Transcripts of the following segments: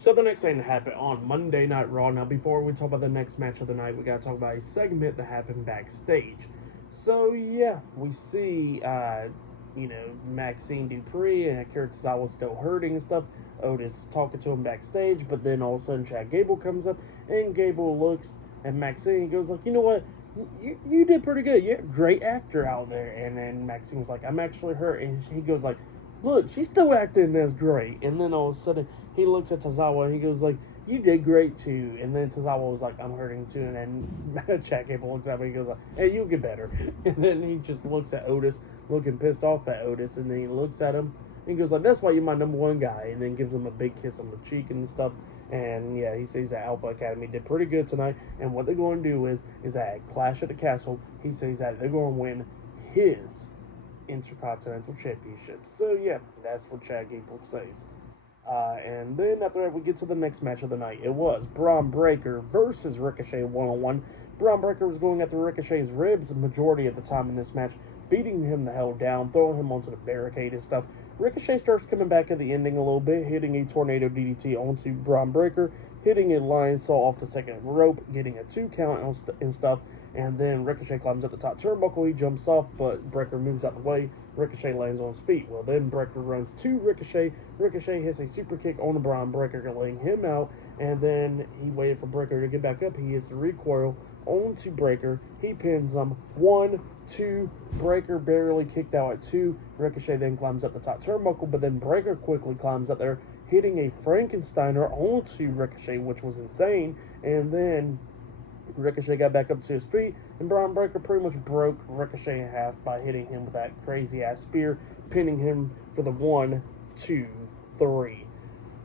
So the next thing that happened on Monday Night Raw. Now, before we talk about the next match of the night, we gotta talk about a segment that happened backstage. So yeah, we see Maxine Dupree and Akira Tozawa still hurting and stuff. Otis talking to him backstage, but then all of a sudden Chad Gable comes up, and Gable looks at Maxine and goes like, you know what? You did pretty good. You're a great actor out there. And then Maxine was like, I'm actually hurt. And he goes like, look, she's still acting as great. And then all of a sudden he looks at Tozawa and he goes like, you did great too. And then Tozawa was like, I'm hurting too. And then Chad Gable looks at me and goes like, hey, you'll get better. And then he just looks at Otis, looking pissed off at Otis. And then he looks at him and he goes like, that's why you're my number one guy. And then gives him a big kiss on the cheek and stuff. And yeah, he says that Alpha Academy did pretty good tonight. And what they're going to do is at Clash at the Castle, he says that they're going to win his Intercontinental Championship. So yeah, that's what Chad Gable says. And then after that, we get to the next match of the night. It was Bron Breakker versus Ricochet one-on-one. Bron Breakker was going after Ricochet's ribs the majority of the time in this match, beating him the hell down, throwing him onto the barricade and stuff. Ricochet starts coming back at the ending a little bit, hitting a tornado DDT onto Bron Breakker, hitting a lion saw off the second rope, getting a 2 count and stuff. And then Ricochet climbs up the top turnbuckle. He jumps off, but Breakker moves out the way. Ricochet lands on his feet. Well, then Breakker runs to Ricochet. Ricochet hits a super kick on the Bron Breakker, laying him out. And then he waited for Breakker to get back up. He hits the recoil onto Breakker. He pins him. 1, 2. Breakker barely kicked out at 2. Ricochet then climbs up the top turnbuckle, but then Breakker quickly climbs up there, hitting a Frankensteiner onto Ricochet, which was insane. And then Ricochet got back up to his feet, and Bron Breakker pretty much broke Ricochet in half by hitting him with that crazy-ass spear, pinning him for the 1, 2, 3.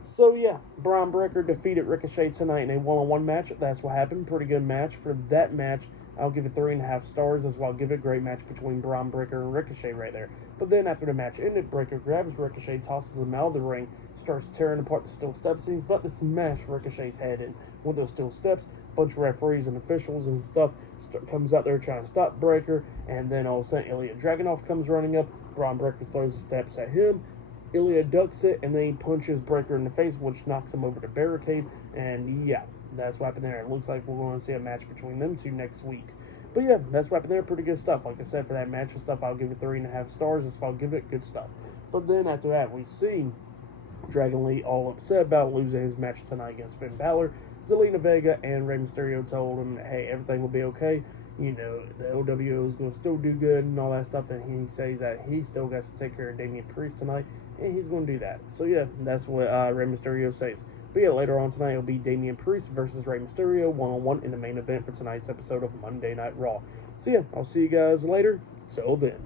So yeah, Bron Breakker defeated Ricochet tonight in a one-on-one match. That's what happened. Pretty good match. For that match, I'll give it 3.5 stars. That's why I'll give it a great match between Bron Breakker and Ricochet right there. But then after the match ended, Breakker grabs Ricochet, tosses him out of the ring, starts tearing apart the steel steps, and he's about to smash Ricochet's head in with those steel steps. A bunch of referees and officials and stuff comes out there trying to stop Breakker, and then all of a sudden Ilya Dragunov comes running up. Bron Breakker throws the steps at him. Ilya ducks it, and then he punches Breakker in the face, which knocks him over the barricade. And yeah, that's what happened there. It looks like we're going to see a match between them two next week. But yeah, that's what happened there. Pretty good stuff. Like I said, for that match and stuff, I'll give it 3.5 stars. That's why I'll give it good stuff. But then after that, we see Dragon Lee all upset about losing his match tonight against Finn Balor. Zelina Vega and Rey Mysterio told him, hey, everything will be okay. You know, the OWO is going to still do good and all that stuff. And he says that he still got to take care of Damian Priest tonight, and he's going to do that. So yeah, that's what Rey Mysterio says. But yeah, later on tonight, it'll be Damian Priest versus Rey Mysterio one-on-one in the main event for tonight's episode of Monday Night Raw. So yeah, I'll see you guys later. Till then.